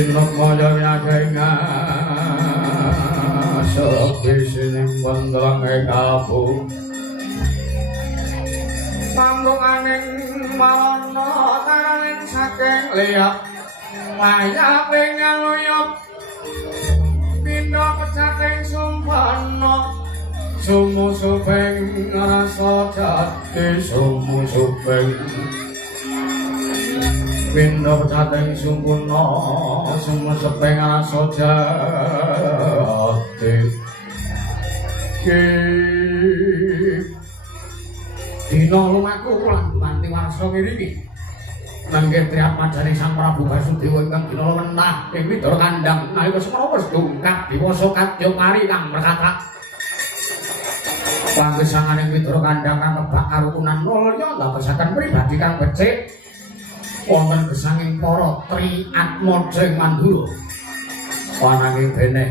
Sinok moyo nyagenga sepi sining bendelang kabu Pamruk angin mawana taraning saking liap Maya pengen luyup Pindah pecating sumpana Sumu supeng rasa jati Sumu supeng Pindah pecating sumpana Sumu supeng rasa jati Dina lumaku lan banti warsa ngiringi Mangke triat majane Sang Prabu Basudewa ingkang dina wenah ing Widara Kandhang nalika semana wis dungkap diwasa kadya mari kang berkata Panggesanganing Widara Kandhang kang kebak karukunan mulya ndadosaken pribadi kang becik wonten gesanging para Tri Atmaja ing Mandura ananging dene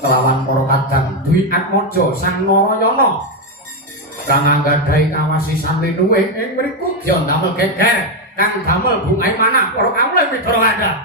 kelawan para kadang Dwi Atmaja Sang Narayana kang anggadhahi kawasisan linuwih ing mriku ya damel geger kang damel bungahe manah para kawula Widara Kandhang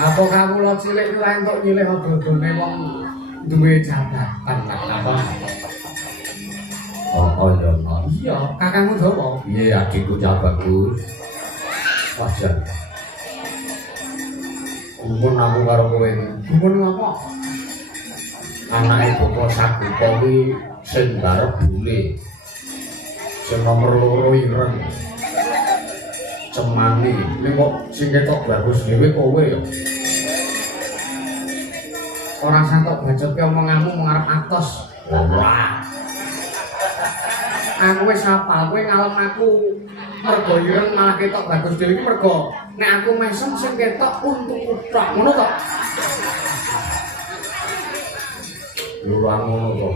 Apa kawula cilik ora entuk nyilih odo-odone wong duwe jabatan apa? Oh iya, iya, kakangmu Dawa. Iya, adikku Cak Bagus. Wajar. Gumun aku karo kowe. Gumun apa? Anake Bapak Sagupa kuwi sing garep bule. Sing nomor 2 ireng. Cemani, ini kok sing ketok bagus dhewe kowe ya. Ora santok bacot ki omonganmu mengarep atos. Ora. Aku wis hafal, kowe ngalem aku mergo ireng malah ketok bagus dhewe iki mergo nek aku mesem sing ketok untuk utak ngono to. Luang ngono to.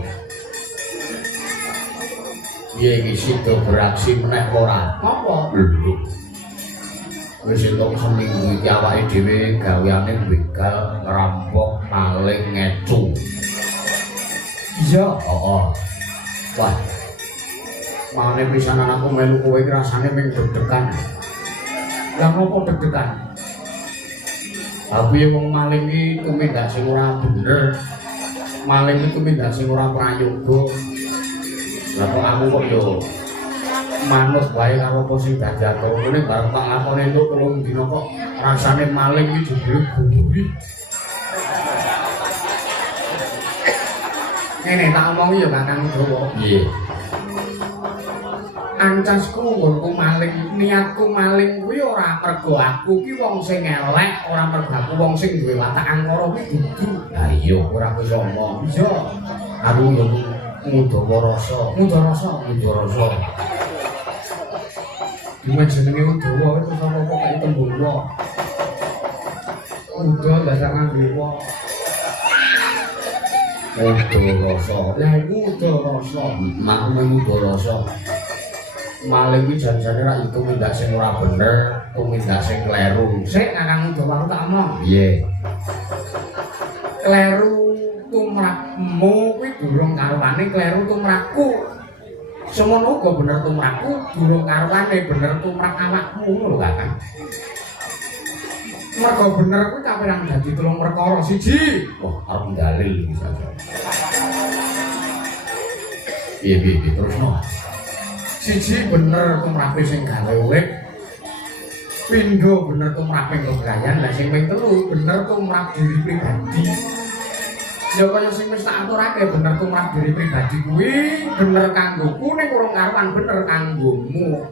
Piye iki sida beraksi meneh ora? Apa? Lho. Wis entuk seminggu iki awake dhewe gaweane begal, ngerampok, maling, ngecu. Iya, heeh. Wah. Mane pisanan aku melu kowe iki rasane mung deg-degan. Lah ngopo deg-degan? Aku yang wong maling iki tumindak sing ora bener. Maling iki tumindak sing ora prayoga. Lah kok aku kok yo manut wae karo apa sing dadi aturane bareng tak lakone entuk 3 dina kok rasane maling iki jebul-jebul. Ngene tak omongi ya Kakang Dawa. Piye? Ancasku nggonku maling, niatku maling kuwi ora mergo aku ki wong sing elek, ora mergo aku wong sing duwe watak angkara kuwi dudu. Lah iya ora kowe omong. Iya. Aku yo mudawa rasa. Dimen jenenge Udawa itu sapa kok kaya tembung wa. Uda dasar nganggo Udarasa. Lah iku Udarasa. Makne Udarasa. Maling iki janjane ra itu tumindak sing ora bener, tumindak sing kleru. Sik Kakang Udawa tak omong. Piye? Kleru tumrapmu kuwi durung karuane kleru tumrapku. Semono uga bener tumrapku, durung karuane bener tumrap awakmu ngono lho Kakang. Mergo bener kuwi kapirang dadi 3 perkara. Siji, wah arep dalil iki saja. Piye terusno. Siji bener tumrape sing gawe urip. Pindho bener tumrape kebrayan, lah sing ping 3 bener tumrap diri pribadi. Ya kaya sing wis tak aturake bener tumrap diri pribadi kuwi bener kanggoku ning urung karuan bener kanggomu.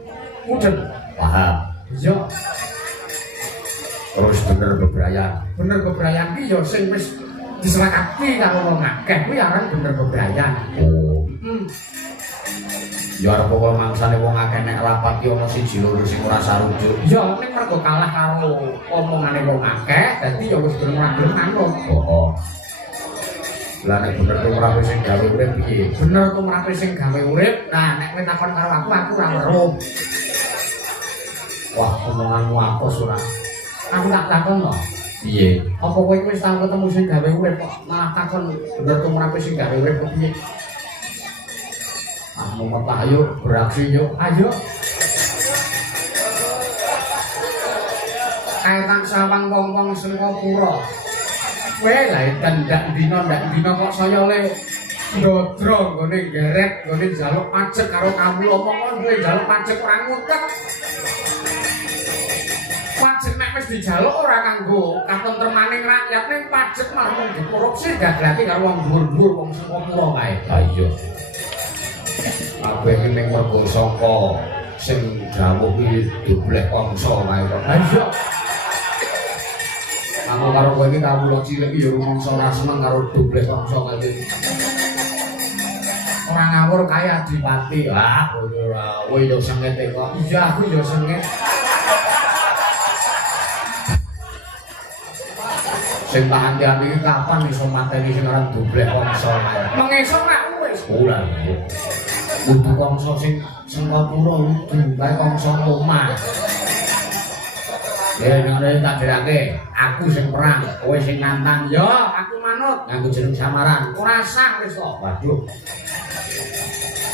Mudeng. Paham. Iya. Terus bener bebrayan. Bener bebrayan ki ya sing wis diserakake karo wong akeh kuwi aran bener bebrayan. Oh. Ya arep kok mangsane wong akeh nek rapat ki ana siji loro sing ora sarujuk. Ya nek mergo kalah karo omongane wong akeh, dadi ya wis gelem manut. Oh. Lah nek bener tumrape sing gawe urip piye? Bener tumrape sing gawe urip. Nah nek kowe takon karo aku ora weruh. Wah, omonganmu apes ora. Aku tak takon lho. Piye? Apa kowe wis tau ketemu sing gawe urip kok malah takon bener tumrape sing gawe urip kok piye? Ah, mau ayo beraksi yuk, ayo. Kaitan sawang kongkong Sengkapura. Kowe lah ndak dina kok saya le ndodro nggone geret, nggone njaluk pajak karo kawula apa kok kowe njaluk pajak ora ngutek. Pajak nek wis dijaluk ora kanggo katentremaning rakyat ning pajak malah mung dikorupsi gagalake karo wong dhuwur-dhuwur wong Sengkapura kae. Ha iya. Aku iki ning mergo saka sing dawuh iki dobleh kongso kae kok. Ha iya. Aku karo kowe iki kawula cilik iki ya rumangsa ora seneng karo dobleh kongso kae. Ora ngawur kae adipati. Ah, ora. Kowe yo sengit kok. Iya, aku yo sengit. Sing tak ati-ati iki kapan iso mateni sing aran dobleh kongso kae. Mengesuk nek wis ora. Kudu kongso sing Sengkapura kudu bae kongso omah. Ya ngene tak derake, aku sing perang, kowe sing nantang. Yo, aku manut nganggo jeneng samaran. Ora sah wis kok. Waduh.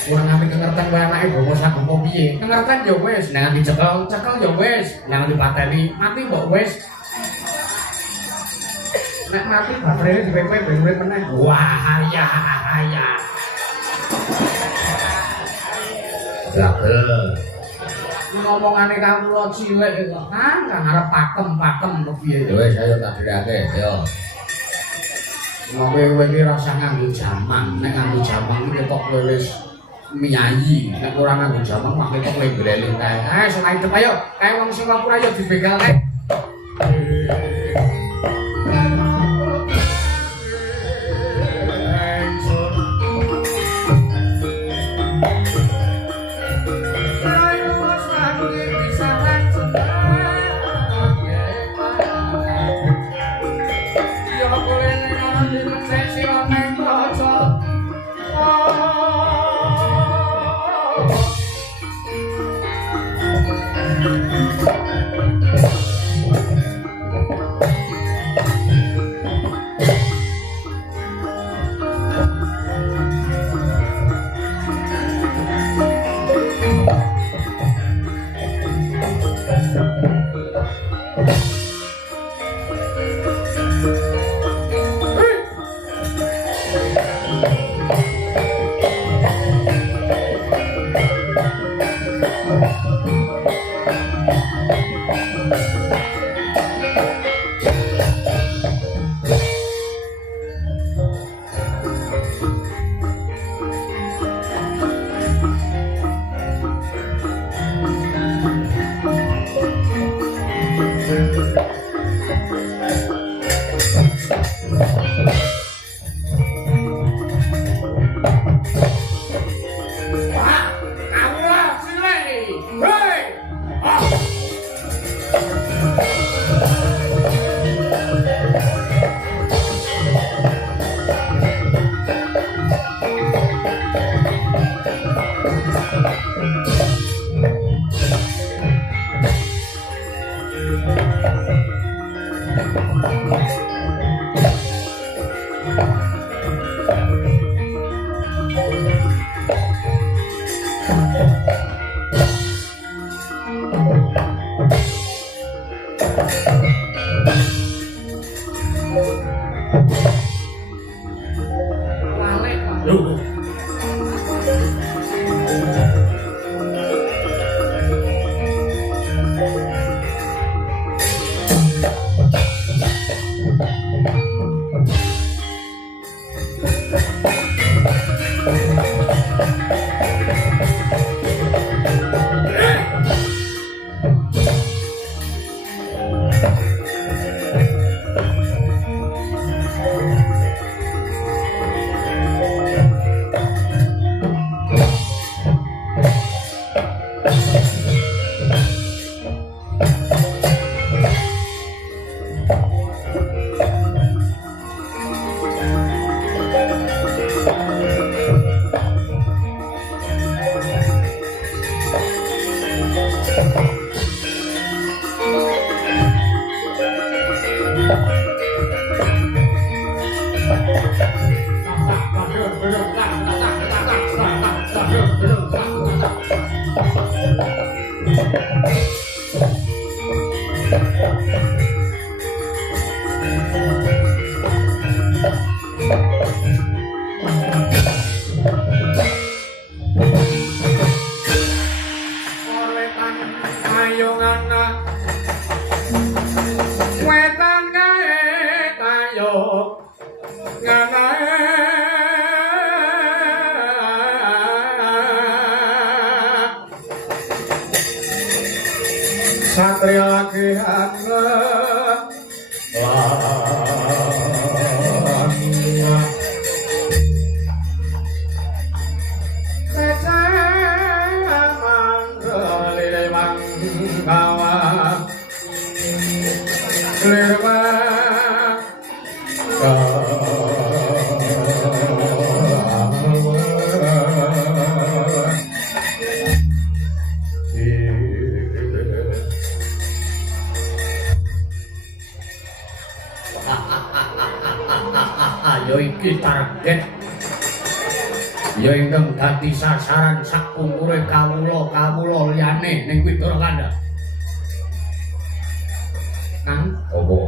Kurang nganti kengerten wae anake bapa sagempa piye. Kengerten ya wis, nek nganti cekel ya wis, nek nganti pateni mati mbok wis. Nek mati baterene dipepe ben urip meneh. Wah, ya. Blabel. Ngomongane kawula cilik kok. Kan arep pakem kepiye. Ya wis ayo tak dirake, yo. Kowe iki rasa nganggo jaman. Nek nganggo jaman iki ketok kowe wis miyayi. Nek ora nganggo jaman mah ketok kowe gleleng kae. Ayo sing idep ayo. Kae wong Singapura ayo dibegal kae. Ya ingkang dadi sasaran sak pungkure kawula liyane ning Widara Kanda. Kang, apa?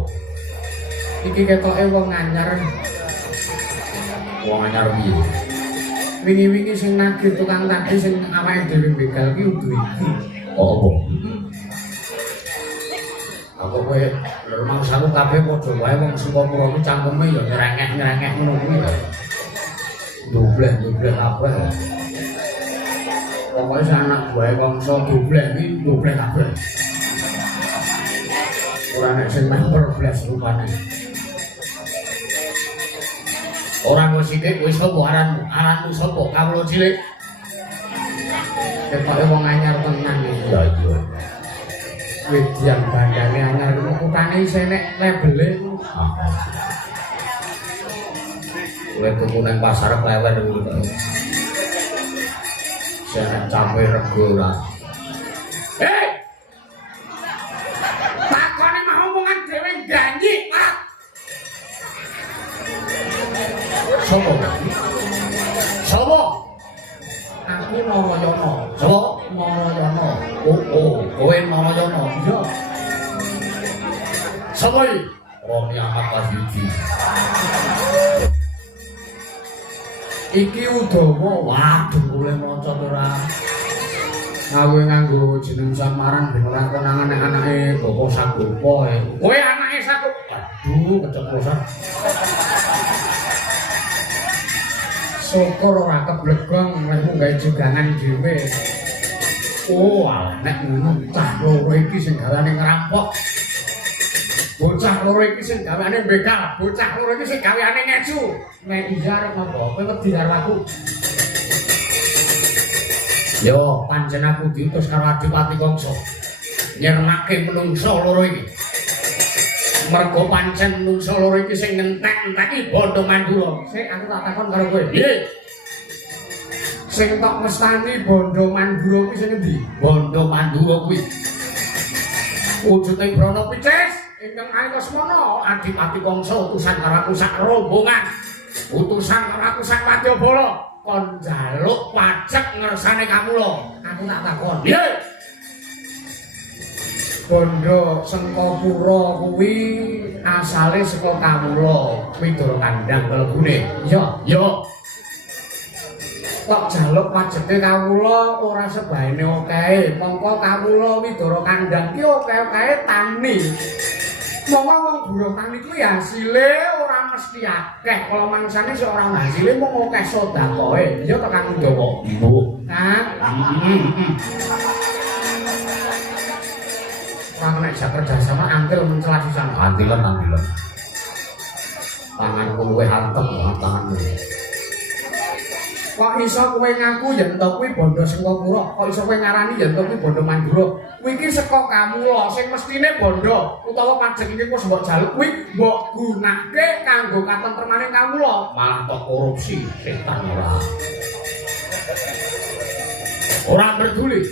Iki ketoke wong anyar. Wong anyar piye? Wingi-wingi sing nagih tukang tadi sing awake dhewe begal ki udu iki. Apa? Apa kowe mangsamu kabeh padha wae wong Sukapura ku cangkeme ya nyrengeh-nyrengeh ngono kuwi. Dobleh kabeh. Pokoke anak wae bangsa dobleh iki dobleh kabeh. Ora nek sing member blas rupane. Ora wis sithik wis sapa aranmu sapa kawula cilik. Ketoke wong anyar tenan iki. Ya iya. Wedian bandane anyar ukutane isih nek labele. Kowe tuku nang pasar klewer ngono to. Saya capek rego ora. Takone mau omongan dhewe janji, Pak. Sopo? Sopo? Aku Narayana. Sopo? Narayana. Oh, kowe Narayana. Iya. Sopo iki? Roni anak Kasidi. Iki Ki Udawa. Waduh boleh maca ora. Ngawe nganggo jeneng samaran ben ora konangan nek anake Bapak Sagopa. Kowe anake Sagopa. Aduh keceplosan. Syukur ora keblegong mlebu gawe jogangan dhewe. Oh, nek ngono cah loro iki sing gawane ngerampok. Bocah loro iki sing gaweane begal, bocah loro iki sing gaweane ngecu. Nek iya arep ngopo? Kowe wedi karo aku. Yo, pancen aku diutus karo Adipati Kangsa. Nyermake menungso loro iki. Mergo pancen menungso loro iki sing ngentek-enteki Bandha Mandura. Sik aku tak takon karo kowe. Nggih. Sing tok mestani Bandha Mandura kuwi sing endi? Bandha Mandura kuwi wujuding Brana Picis ingkang Antasmana Adipati Kangsa utusan karo aku sak rombongan. Utusan karo aku sak Wadyabala kon njaluk pajak ngersane kamula. Aku tak takon. Nggih. Bandha Sengkapura kuwi asale saka kamula Widara Kandhang kelebune. Iya, iya. Kok jaluk pajeke kawula ora sebaene okehe. Mongko kawula Widara Kandhang ki oke-okehe tani. Mongko wong buruh tani kuwi hasile ora mesti akeh. Kala mangsane sik ora hasile mung akeh sedakohe. Ya to Kang Udawa. Mbuh. Kang. Ora nek sak kerja sama angkel mencela sisan. Antilen. Tanganku luwih hantem tanganmu. Kok iso kowe ngaku yen to kuwi Bandha Sengkapura? Kok iso kowe ngarani yen to kuwi Bandha Mandura? Kuwi iki saka kamula sing mestine Bandha utawa pajak iki wis mbok jaluk kuwi mbok gunakake kanggo katentremaning kamula. Malah tok korupsi setan ora. Ora peduli.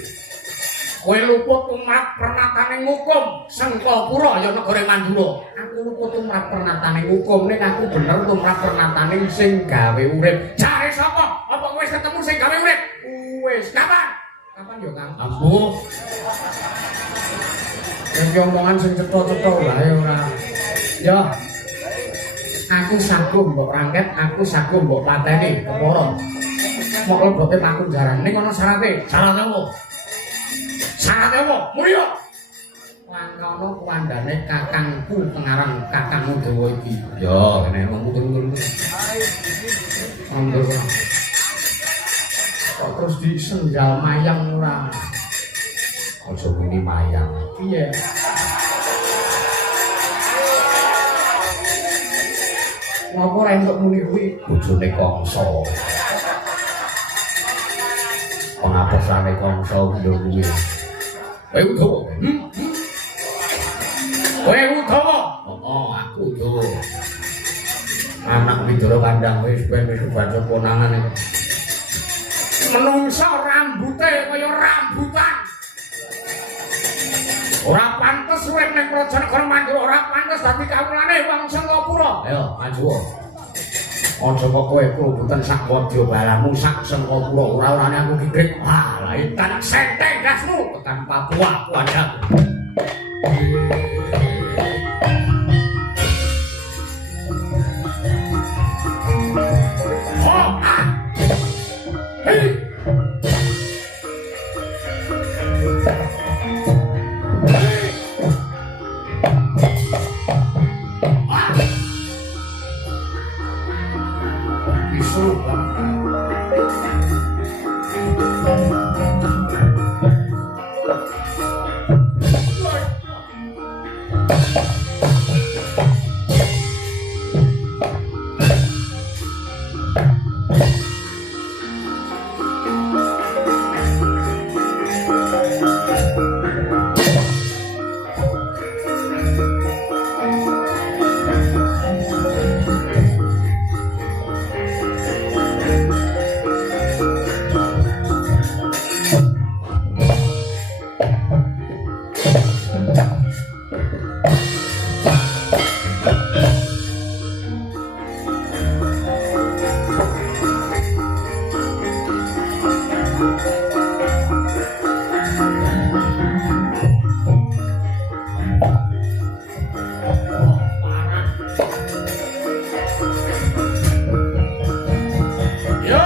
Kowe luput tumrap pernataning hukum Sengkapura ya negara Mandura. Aku luput tumrap pernataning hukum ning aku bener tumrap pernataning sing gawe urip. Jare sapa? Apa kowe wis ketemu sing gawe urip? Wis, kapan? Kapan yo Kang? Ambuh. Iki omongan sing cetha-cetha wae ora. Ya. Aku sagum mbok rangket, aku sagum mbok pateni kepara. Mok lebote makun jaran. Ning ana syarate. Syarat apa? Syarat apa? Mulya. Wangkono kuwandane kakangku pengarang Kakang Udawa iki. Ya, kene muter-muter. Ambil. Kok terus disenjal mayang ora? Aja muni mayang. Piye? Ngopo ora entuk muni kuwi? Bojone Kangsa. Pengapesane Kangsa kuwi. Kowe Udawa. Kowe Udawa. Oh, aku Udawa. Anak Widara Kandhang wis ben baca konangan iki. Menungsa rambute kaya rambutan. Ora pantes urip ning Prajanegara Mandura, ora pantes dadi kawulane wong Sengkapura. Ayo, maju. Aja kok kowe klubutan sak Wadyabalamu sak Sengkapura, ora-orane aku kikrik. Wah, laitan senteng gasmu tekan Papua wajahku. Yo!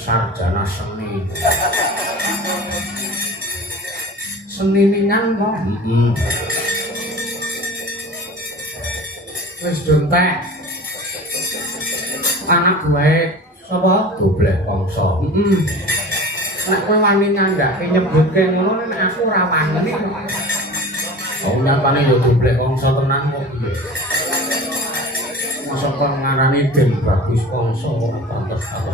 sarjana seni. Seniningan kok. Wis dontek. Anak buahe sapa? Dobleh Kongso. Nek kowe wani ngandhake nyebutke ngono nek aku ora wani. Oh nyatane yo Dobleh Kongso tenan kok piye. Masa kok ngarani Den Bagus Kongso pantes apa.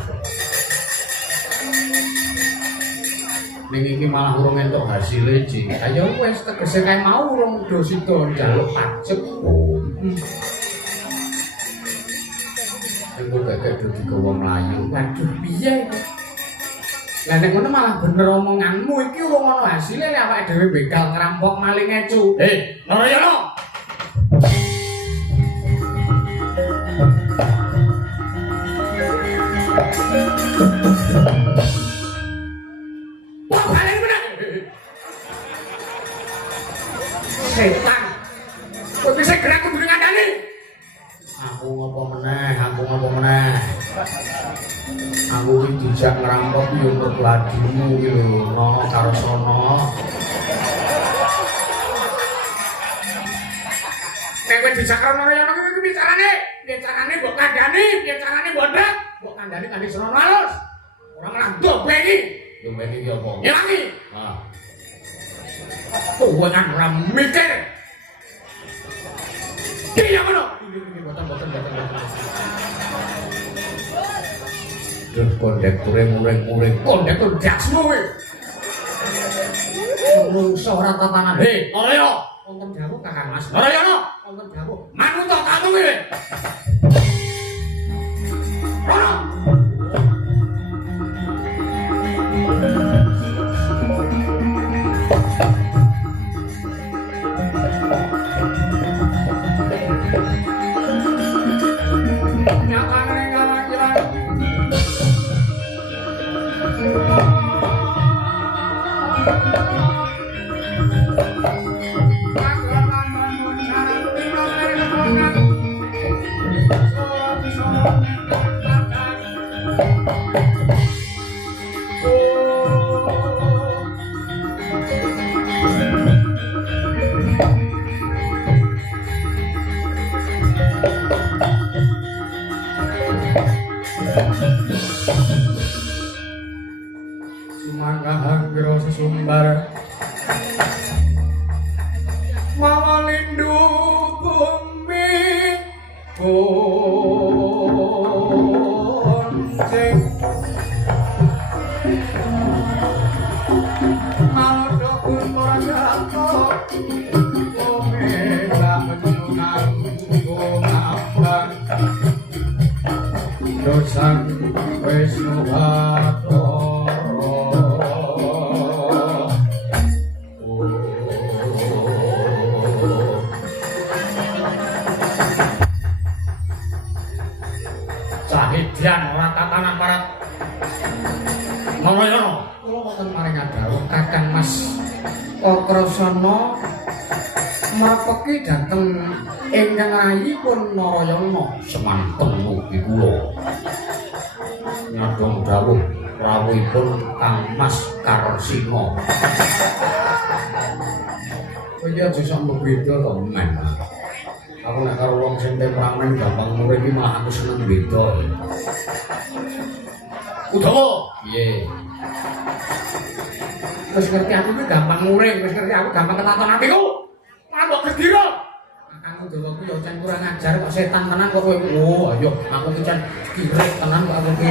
Ning iki malah urung entuk hasile, Ci. Ayo wis tegese kae mau urung do sida njaluk pajek. Engko gak do digawa mlayu. Waduh, piye iki? Lah nek ngono malah bener omonganmu iki urung ono hasile nek awake dhewe begal ngerampok maling ecu. Narayana. Setan. Kok bisa gerak kudu ngandani? Aku ngopo meneh? Aku iki dijak ngerampok yo untuk ladimu iki lho, Nono karo Sono. Nek kowe dijak karo Narayana iki piye carane? Piye carane mbok kandhani? Piye carane mbondak? Mbok kandhani kanthi Sono halus. Ora nglandok kowe iki. Yo men iki apa? Ngilangi. Heeh. Kowe kan ora mikir. Ki ngono. Boten. Duh kondek muring-muring kondek ku jasmu kowe. Mungso ora tatanan. He, Narayana. Wonten dawuh Kakang Mas. Narayana, wonten dawuh. Manut ta kamu kowe. Rono. Nyakane ngalang-ilang. Sumangkahan pira sesumbar mawalindu bumi kuncing malodo kumur jato omega menunang kumambang dosan Wisnu Batara Cahidyan ora tatanan parat Narayana kula wonten maring adhawuh Kakang Mas Kakrasana mapeki dhateng ingkang rayipun Narayana semanten mugi kula nyadong dawuh rawuhipun Kang Mas Karsina kowe iki aja sok beda to men aku nek karo wong sing temperamen gampang murid iki malah aku seneng beda. Udawa, piye? Wis ngerti aku iki gampang murid, wis ngerti aku gampang ketanton atiku. Mandok gedira. Kakang Udawa ku yo cen kurang ajar kok setan tenan kok kowe. Oh, ayo aku ki cen kirek tenan kok aku ki.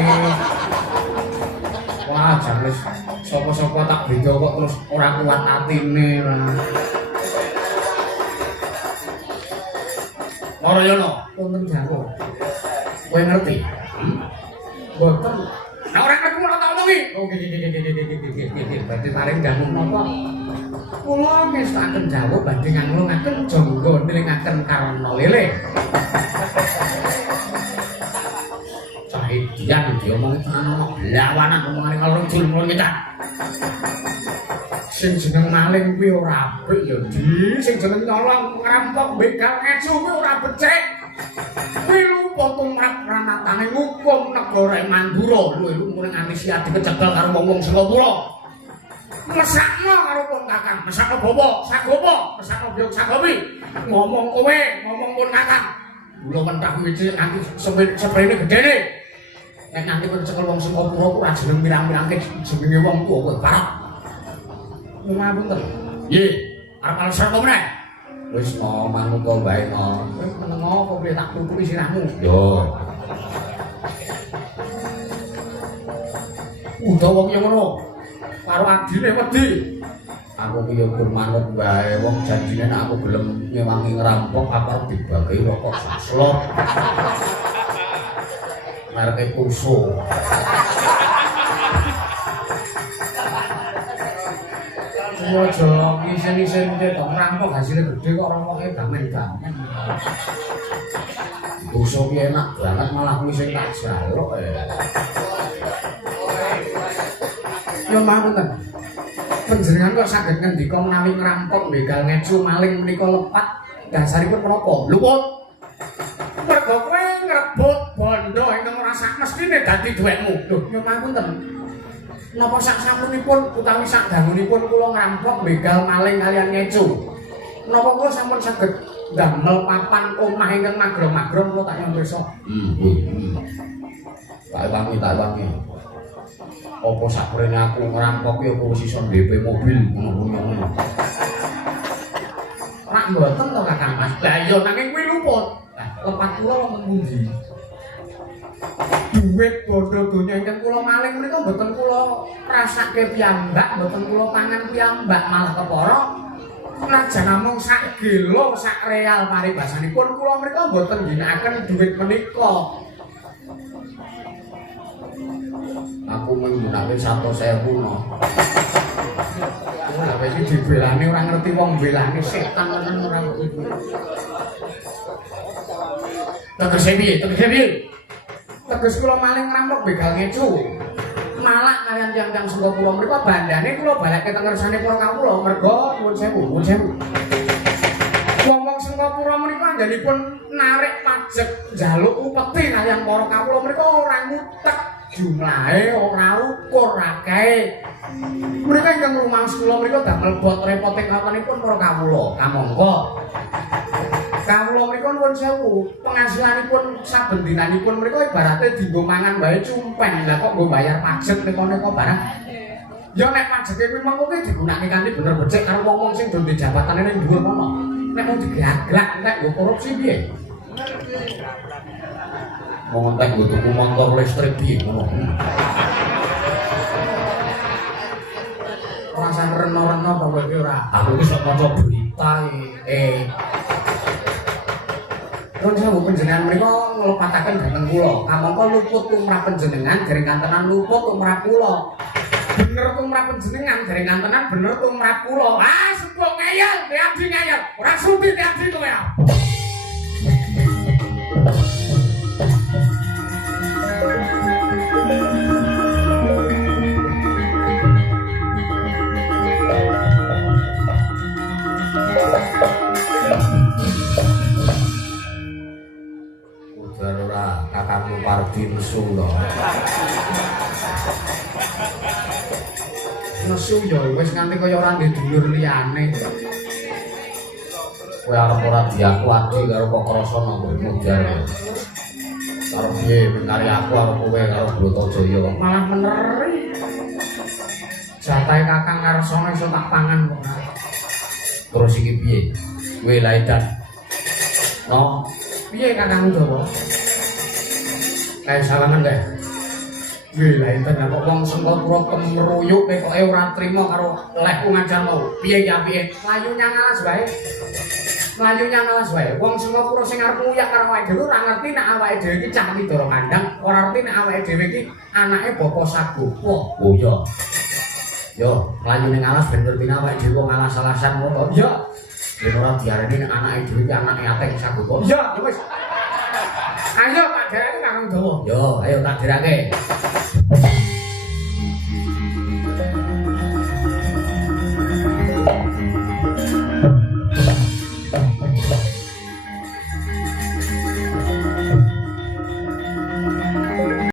Wah, jan wis sapa-sapa tak beda kok terus ora kuat atine. Narayana, wonten jago. Kowe ngerti? Mboten. Nek ora ngerti ora tak omongi. Oh, nggih. Berarti paring dangu napa? Kula ngestaken jago badhe nganglungaken jangga nilingaken karana lele. Cahidyan diomongi ana lawanan omongane kalung julmul ngetan. Sing jeneng maling kuwi ora apik ya, Di. Sing jeneng nyolong ngerampok begal ecu kuwi ora becik. Kuwi lupa tumrap ranatane hukum negara Mandura. Lho mung nganti siat dikecekel karo wong-wong Singapura. Mesakno karo pun Kakang, mesakno bawa, sagopo, mesakno biok sagopi. Ngomong kowe, ngomong pun Kakang. Kula mentah kuwi nganti seprene gedene. Nek nganti kecekel wong Singapura ku ora jeneng mirang-mirangke jenenge wong tuwa kowe parah. Ngapunten. Nggih, arep alasan apa meneh? Wis manungsa wae no. Kowe meneng apa piye tak tutupi sirahmu? Yo. Udawa piye ngono? Karo adine wedi. Aku ki yo gur manut wae wong janjine nek aku gelem ngewangi ngerampok apa dibagi rokok saslot. Mereke puso. Aja isen-isen ketok rampok hasilnya gede kok rampoknya gamen-gamen. Bungsu ki enak banget malah kuwi sing tak jaluk Yo mawon. Panjenengan kok saged ngendika menawi ngerampok begal ngecu maling menika lepat dasaripun menapa? Luput. Mergo kowe ngrebut bondo ingkang ora sak mestine dadi duwekmu. Lho, yo mawon. Napa sak samunipun utawi sak dangunipun kula ngerampok begal maling kalian ngecu. Napa kula sampun saged ndamel papan omah ingkang magro-magro kula tak nyampersa. Tak wangi. Apa saprene aku ngerampok ki apa wis iso DP mobil ngono-ngono. Rak mboten to Kakang Mas. Lah iya nanging kuwi luput. Lepat kula wonten pundi? Duit bondo donya ingkang kula maling menika mboten kula rasake piyambak, mboten kula pangan piyambak, malah kepara najan namung sak kilo, sak real paribasanipun kula menika mboten ginakaken duit menika. Aku menggunakan 100.000 no. Lah wis dibelani ora ngerti wong belani setan tenan ora ngerti. Tegese piye? Teges kula maling ngerampok begal ngecu. Malah kalian tiang-tiang saka kula mriku bandane kula balekke teng ngersane para kawula mergo nuwun sewu. Wong-wong Singapura menika anggenipun narik pajak njaluk upeti kaliyan para kawula mriku ora ngutek jumlahe ora ukur akeh. Mereka ingkang rumaos kula mriku damel bot repote kawanipun para kawula. Kamangka kawula mriku nuwun sewu, pengasilanipun saben dinanipun mriku ibarate dienggo mangan wae cumpen. Lah kok nggo bayar pajak nika barang. Ya nek pajake kuwi mengko ki digunakake kanthi bener becik karo wong-wong sing do ndek jabatane ning dhuwur kono. Nek mung digaglak nek nggo korupsi piye? Wong entek nggo tuku motor listrik piye ngono. Ora sampe reno-reno to kowe iki ora. Aku wis maca berita Nuwun sewu panjenengan menika nglepataken dhateng kula. Kamangka luput tumrap panjenengan dereng kantenan luput tumrap kula. Bener tumrap panjenengan dereng kantenan bener tumrap kula. Ah, sepuh ngeyel, diabdi ngeyel. Ora sudi diabdi kowe ya. Kakakmu Pardi nesu lho. Nesu ya wis nganti kaya ora ndek dulur liyane. Kowe arep ora diakuati karo kok krasana kowe mudhar. Karo piye mengkari aku karo kowe karo Bratajaya malah meneri. Jatahe Kakang Ngarsana iso tak pangan kok. Terus iki piye? Kowe laidan. No, piye Kakang Udawa? Kae salangan kae. Wilah enten kok wong Sengkapura kemruyuk kok ora trima karo lehku ngajarno. Piye ya piye? Mlayu nyang alas wae. Mlayu nyang alas wae. Wong Sengkapura sing arep nguyak karo awake dhewe ora ngerti nek awake dhewe iki cah Widara Kandang, ora ngerti nek awake dhewe iki anake Bapa Sagopa. Oh iya. Yo, mlayu ning alas ben ngerti awake dhewe wong alas-alasan ngono. Iya. Ben ora diarani nek anake dhewe iki anake Ateng Sagopa. Iya, wis. Ayo Pak Derek Kakang Dawa. Yo, ayo tak derake.